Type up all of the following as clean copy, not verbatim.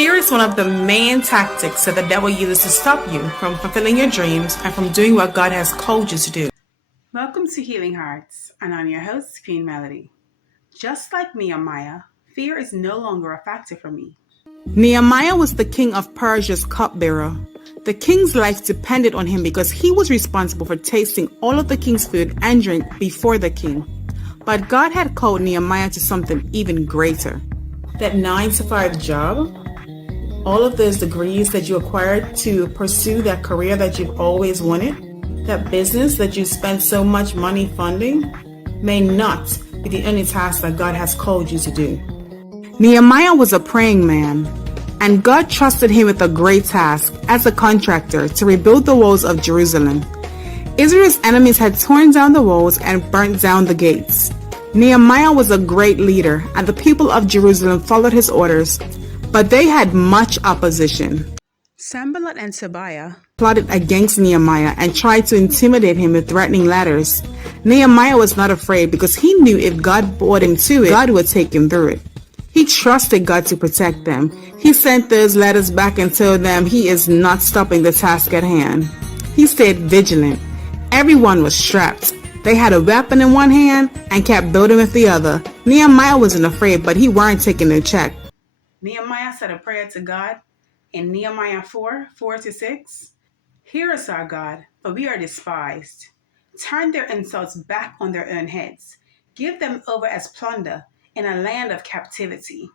Fear is one of the main tactics that the devil uses to stop you from fulfilling your dreams and from doing what God has called you to do. Welcome to Healing Hearts, and I'm your host, Queen Melody. Just like Nehemiah, fear is no longer a factor for me. Nehemiah was the king of Persia's cupbearer. The king's life depended on him because he was responsible for tasting all of the king's food and drink before the king. But God had called Nehemiah to something even greater. That 9-to-5 job, all of those degrees that you acquired to pursue that career that you've always wanted, that business that you spent so much money funding, may not be the only task that God has called you to do. Nehemiah was a praying man, and God trusted him with a great task as a contractor to rebuild the walls of Jerusalem. Israel's enemies had torn down the walls and burnt down the gates. Nehemiah was a great leader, and the people of Jerusalem followed his orders, but they had much opposition. Sanballat and Tobiah plotted against Nehemiah and tried to intimidate him with threatening letters. Nehemiah was not afraid because he knew if God brought him to it, God would take him through it. He trusted God to protect them. He sent those letters back and told them he is not stopping the task at hand. He stayed vigilant. Everyone was strapped. They had a weapon in one hand and kept building with the other. Nehemiah wasn't afraid, but he weren't taking no check. Nehemiah said a prayer to God in Nehemiah 4:4-6. Hear us, our God, for we are despised. Turn their insults back on their own heads. Give them over as plunder in a land of captivity.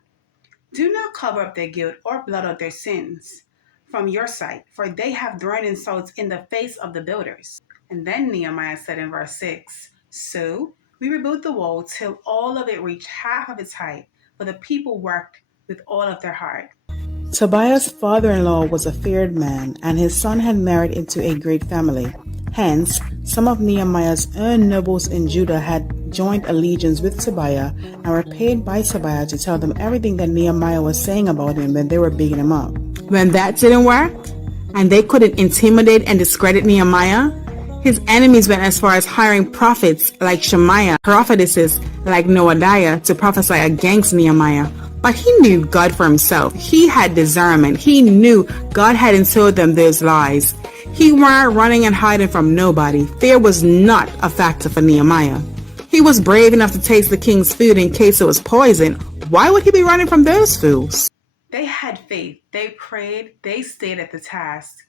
Do not cover up their guilt or blot out their sins from your sight, for they have thrown insults in the face of the builders. And then Nehemiah said in verse 6, So we rebuilt the wall till all of it reached half of its height, for the people worked with all of their heart. Tobiah's father-in-law was a feared man, and his son had married into a great family. Hence, some of Nehemiah's own nobles in Judah had joined allegiance with Tobiah and were paid by Tobiah to tell them everything that Nehemiah was saying about him when they were bigging him up. When that didn't work, and they couldn't intimidate and discredit Nehemiah, his enemies went as far as hiring prophets like Shemaiah, prophetesses like Noadiah to prophesy against Nehemiah. But he knew God for himself. He had discernment. He knew God hadn't told them those lies. He weren't running and hiding from nobody. Fear was not a factor for Nehemiah. He was brave enough to taste the king's food in case it was poison. Why would he be running from those fools? They had faith. They prayed. They stayed at the task.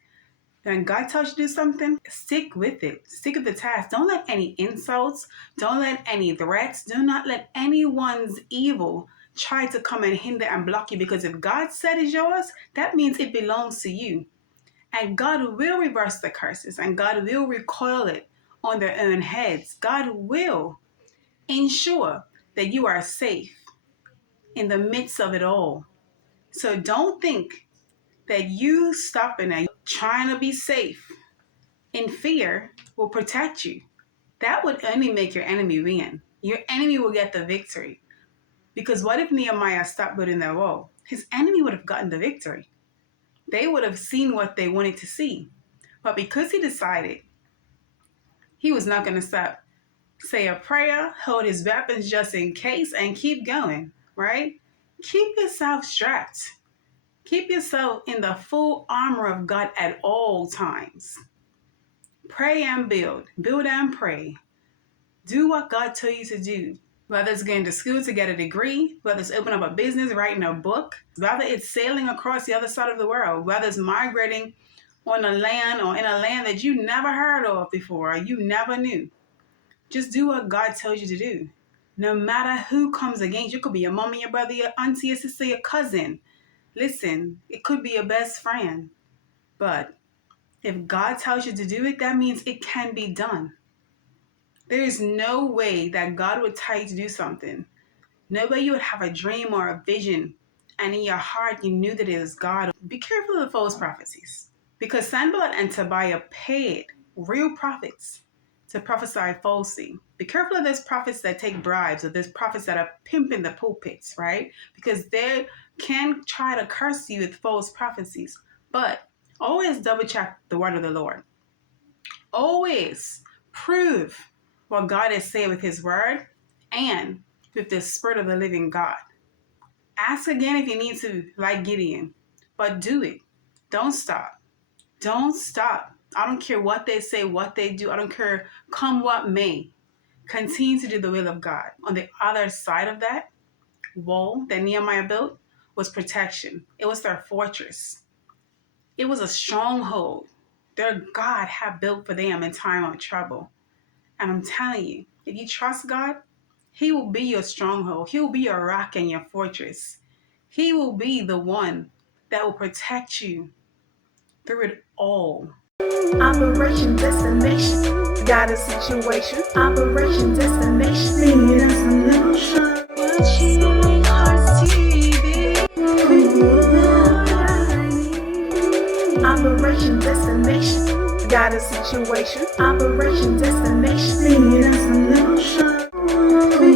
When God tells you to do something, stick with it. Stick with the task. Don't let any insults, don't let any threats, do not let anyone's evil try to come and hinder and block you, because if God said it's yours, that means it belongs to you. And God will reverse the curses, and God will recoil it on their own heads. God will ensure that you are safe in the midst of it all. So don't think that you stopping and trying to be safe in fear will protect you. That would only make your enemy win. Your enemy will get the victory. Because what if Nehemiah stopped building their wall? His enemy would have gotten the victory. They would have seen what they wanted to see. But because he decided he was not going to stop, say a prayer, hold his weapons just in case, and keep going, right? Keep yourself strapped. Keep yourself in the full armor of God at all times. Pray and build. Build and pray. Do what God told you to do. Whether it's going to school to get a degree, whether it's opening up a business, writing a book, whether it's sailing across the other side of the world, whether it's migrating on a land or in a land that you never heard of before, or you never knew. Just do what God tells you to do. No matter who comes against you. It could be your mom, your brother, your auntie, your sister, your cousin. Listen, it could be your best friend. But if God tells you to do it, that means it can be done. There is no way that God would tell you to do something. No way you would have a dream or a vision, and in your heart you knew that it is God. Be careful of the false prophecies, because Sanballat and Tobiah paid real prophets to prophesy falsely. Be careful of those prophets that take bribes, or those prophets that are pimping the pulpits, right? Because they can try to curse you with false prophecies. But always double check the word of the Lord. Always prove what God has said with his word and with the Spirit of the living God. Ask again if you need to, like Gideon. but do it. Don't stop. Don't stop. I don't care what they say, what they do. I don't care, come what may. Continue to do the will of God. On the other side of that wall that Nehemiah built was protection. It was their fortress. It was a stronghold their God had built for them in time of trouble. And I'm telling you, if you trust God, He will be your stronghold. He will be your rock and your fortress. He will be the one that will protect you through it all. Operation Destination. Got a situation. Operation Destination. Need us a little shot. Watching Hearts TV. Operation Destination. Got a situation. Operation Destination. Need us a little shot.